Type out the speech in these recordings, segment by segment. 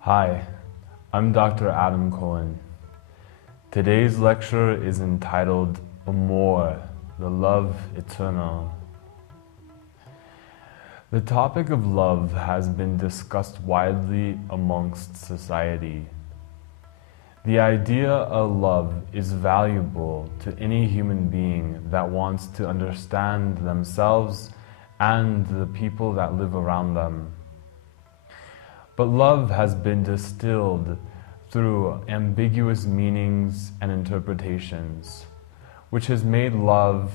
Hi, I'm Dr. Adam Cohen. Today's lecture is entitled Amore, the Love Eternal. The topic of love has been discussed widely amongst society. The idea of love is valuable to any human being that wants to understand themselves and the people that live around them. But love has been distilled through ambiguous meanings and interpretations, which has made love,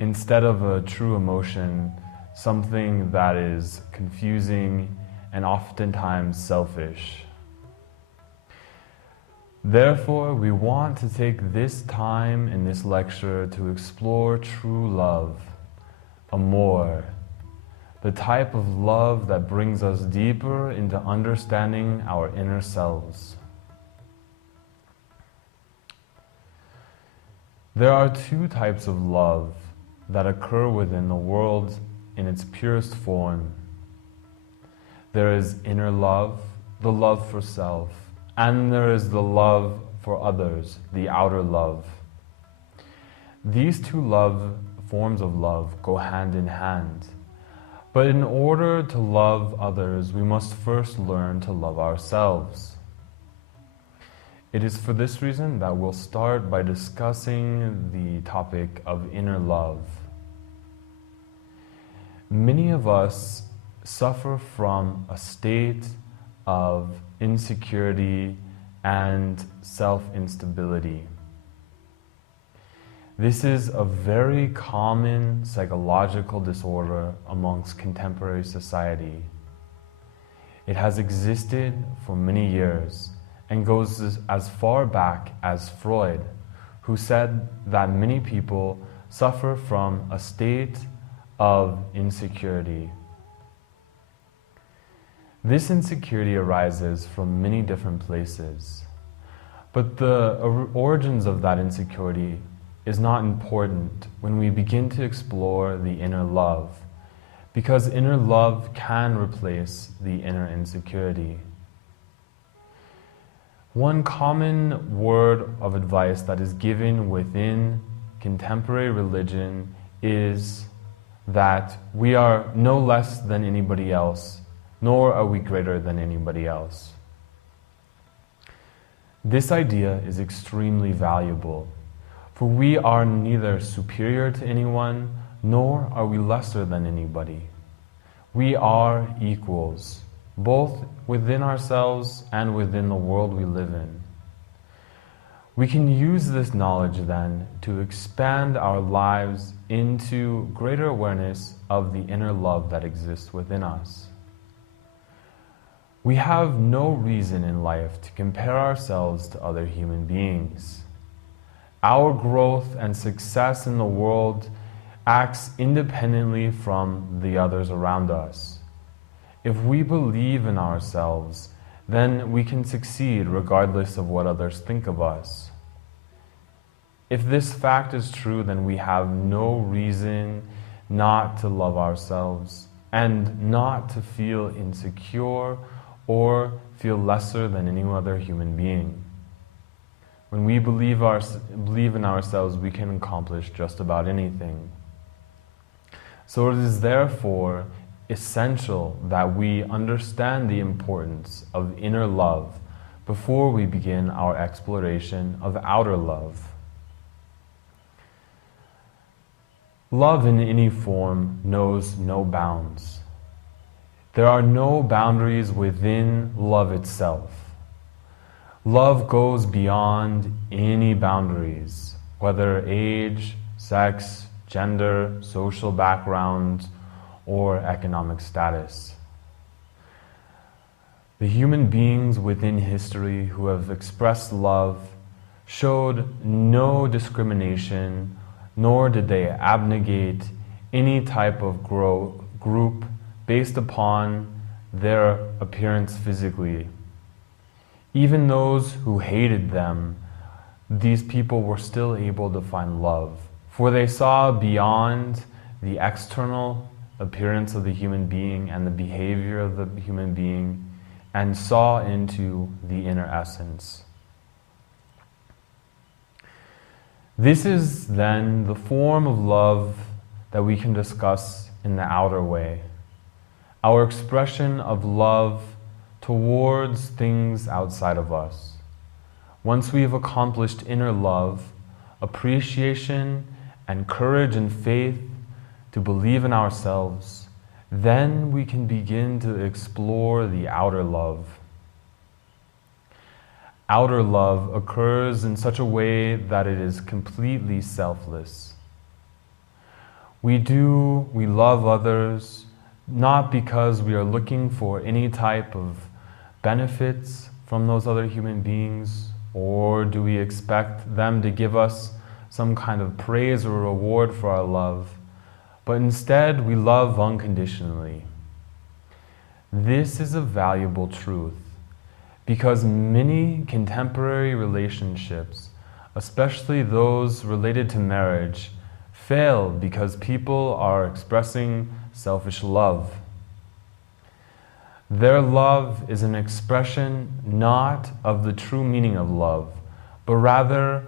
instead of a true emotion, something that is confusing and oftentimes selfish. Therefore, we want to take this time in this lecture to explore true love, amore, the type of love that brings us deeper into understanding our inner selves. There are two types of love that occur within the world in its purest form. There is inner love, the love for self, and there is the love for others, the outer love. These two forms of love go hand in hand. But in order to love others, we must first learn to love ourselves. It is for this reason that we'll start by discussing the topic of inner love. Many of us suffer from a state of insecurity and self-instability. This is a very common psychological disorder amongst contemporary society. It has existed for many years and goes as far back as Freud, who said that many people suffer from a state of insecurity. This insecurity arises from many different places, but the origins of that insecurity is not important when we begin to explore the inner love, because inner love can replace the inner insecurity. One common word of advice that is given within contemporary religion is that we are no less than anybody else, nor are we greater than anybody else. This idea is extremely valuable, for we are neither superior to anyone, nor are we lesser than anybody. We are equals, both within ourselves and within the world we live in. We can use this knowledge then to expand our lives into greater awareness of the inner love that exists within us. We have no reason in life to compare ourselves to other human beings. Our growth and success in the world acts independently from the others around us. If we believe in ourselves, then we can succeed regardless of what others think of us. If this fact is true, then we have no reason not to love ourselves and not to feel insecure or feel lesser than any other human being. When we believe in ourselves, we can accomplish just about anything. So it is therefore essential that we understand the importance of inner love before we begin our exploration of outer love. Love in any form knows no bounds. There are no boundaries within love itself. Love goes beyond any boundaries, whether age, sex, gender, social background, or economic status. The human beings within history who have expressed love showed no discrimination, nor did they abnegate any type of group based upon their appearance physically. Even those who hated them, these people were still able to find love, for they saw beyond the external appearance of the human being and the behavior of the human being and saw into the inner essence. This is then the form of love that we can discuss in the outer way, our expression of love towards things outside of us. Once we have accomplished inner love, appreciation, and courage and faith to believe in ourselves, then we can begin to explore the outer love. Outer love occurs in such a way that it is completely selfless. We love others not because we are looking for any type of benefits from those other human beings, or do we expect them to give us some kind of praise or reward for our love, but instead we love unconditionally. This is a valuable truth because many contemporary relationships, especially those related to marriage, fail because people are expressing selfish love. Their love is an expression not of the true meaning of love, but rather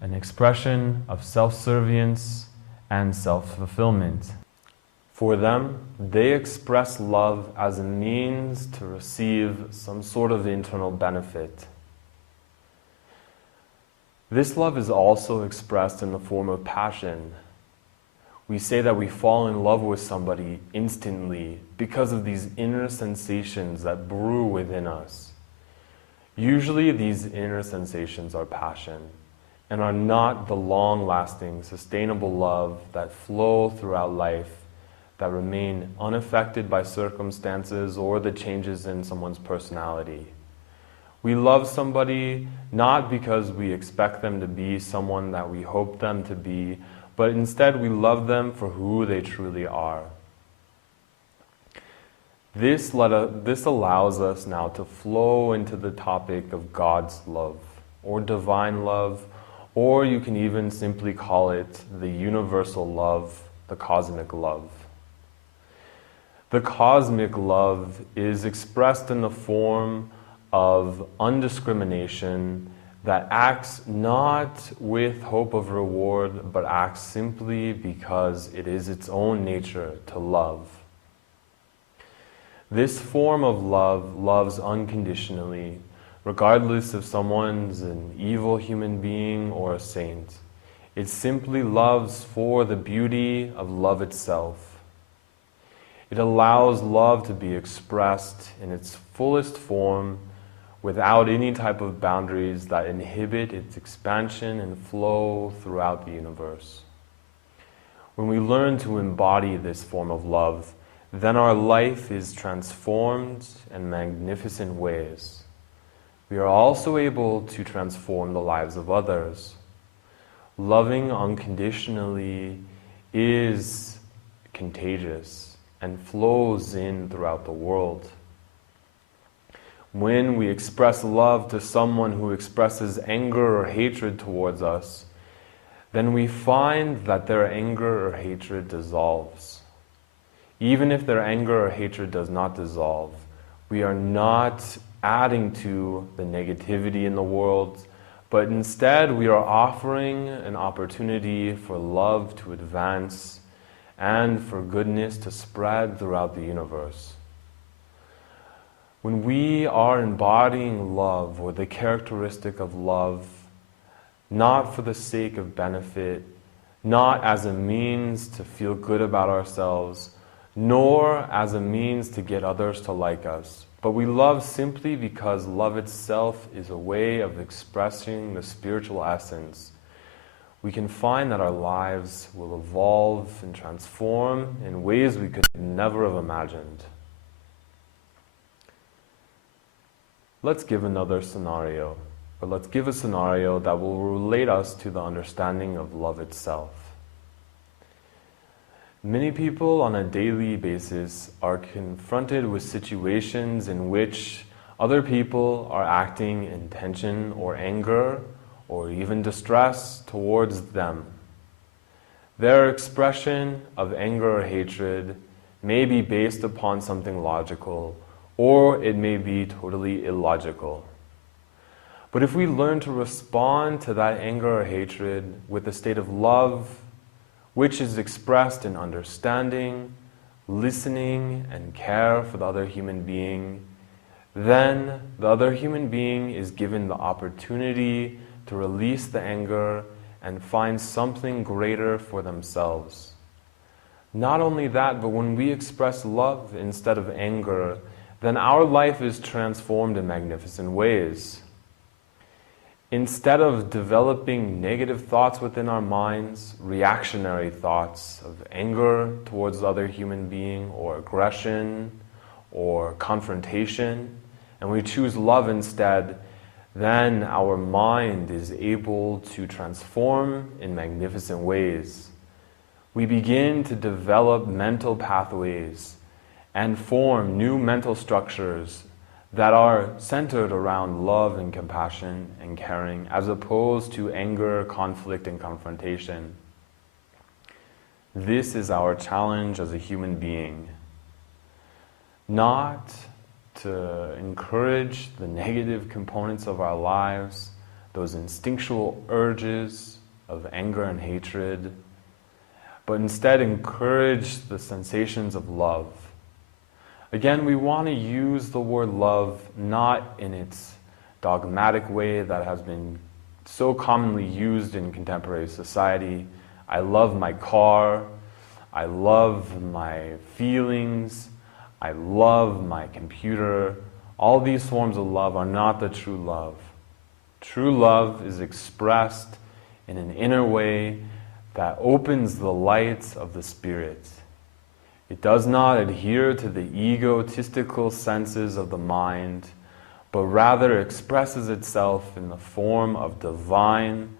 an expression of self-servience and self-fulfillment. For them, they express love as a means to receive some sort of internal benefit. This love is also expressed in the form of passion. We say that we fall in love with somebody instantly because of these inner sensations that brew within us. Usually these inner sensations are passion and are not the long-lasting, sustainable love that flow throughout life, that remain unaffected by circumstances or the changes in someone's personality. We love somebody not because we expect them to be someone that we hope them to be, but instead we love them for who they truly are. This allows us now to flow into the topic of God's love, or divine love, or you can even simply call it the universal love, the cosmic love. The cosmic love is expressed in the form of undiscrimination that acts not with hope of reward, but acts simply because it is its own nature to love. This form of love loves unconditionally, regardless if someone's an evil human being or a saint. It simply loves for the beauty of love itself. It allows love to be expressed in its fullest form without any type of boundaries that inhibit its expansion and flow throughout the universe. When we learn to embody this form of love, then our life is transformed in magnificent ways. We are also able to transform the lives of others. Loving unconditionally is contagious and flows in throughout the world. When we express love to someone who expresses anger or hatred towards us, then we find that their anger or hatred dissolves. Even if their anger or hatred does not dissolve, we are not adding to the negativity in the world, but instead we are offering an opportunity for love to advance and for goodness to spread throughout the universe. When we are embodying love, or the characteristic of love, not for the sake of benefit, not as a means to feel good about ourselves, nor as a means to get others to like us, but we love simply because love itself is a way of expressing the spiritual essence, we can find that our lives will evolve and transform in ways we could never have imagined. Let's give another scenario, or let's give a scenario that will relate us to the understanding of love itself. Many people on a daily basis are confronted with situations in which other people are acting in tension or anger, or even distress towards them. Their expression of anger or hatred may be based upon something logical, or it may be totally illogical. But if we learn to respond to that anger or hatred with a state of love, which is expressed in understanding, listening, and care for the other human being, then the other human being is given the opportunity to release the anger and find something greater for themselves. Not only that, but when we express love instead of anger, then our life is transformed in magnificent ways. Instead of developing negative thoughts within our minds, reactionary thoughts of anger towards the other human being, or aggression, or confrontation, and we choose love instead, then our mind is able to transform in magnificent ways. We begin to develop mental pathways and form new mental structures that are centered around love and compassion and caring, as opposed to anger, conflict, and confrontation. This is our challenge as a human being. Not to encourage the negative components of our lives, those instinctual urges of anger and hatred, but instead encourage the sensations of love. Again, we want to use the word love not in its dogmatic way that has been so commonly used in contemporary society. I love my car, I love my feelings, I love my computer. All these forms of love are not the true love. True love is expressed in an inner way that opens the lights of the Spirit. It does not adhere to the egotistical senses of the mind, but rather expresses itself in the form of divine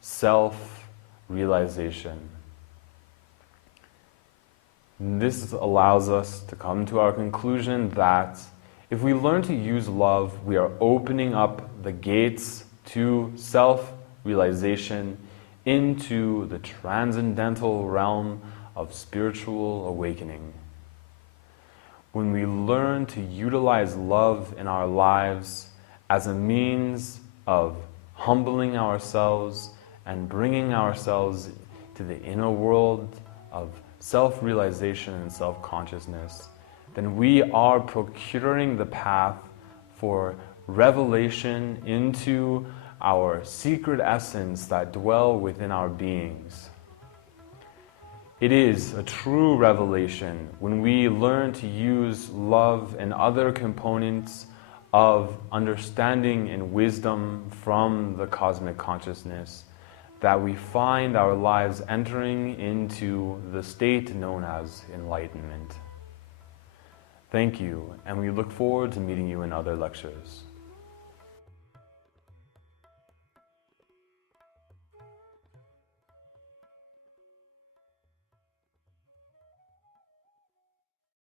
self-realization. This allows us to come to our conclusion that if we learn to use love, we are opening up the gates to self-realization into the transcendental realm of spiritual awakening. When we learn to utilize love in our lives as a means of humbling ourselves and bringing ourselves to the inner world of self-realization and self-consciousness, then we are procuring the path for revelation into our secret essence that dwell within our beings. It is a true revelation when we learn to use love and other components of understanding and wisdom from the cosmic consciousness that we find our lives entering into the state known as enlightenment. Thank you, and we look forward to meeting you in other lectures.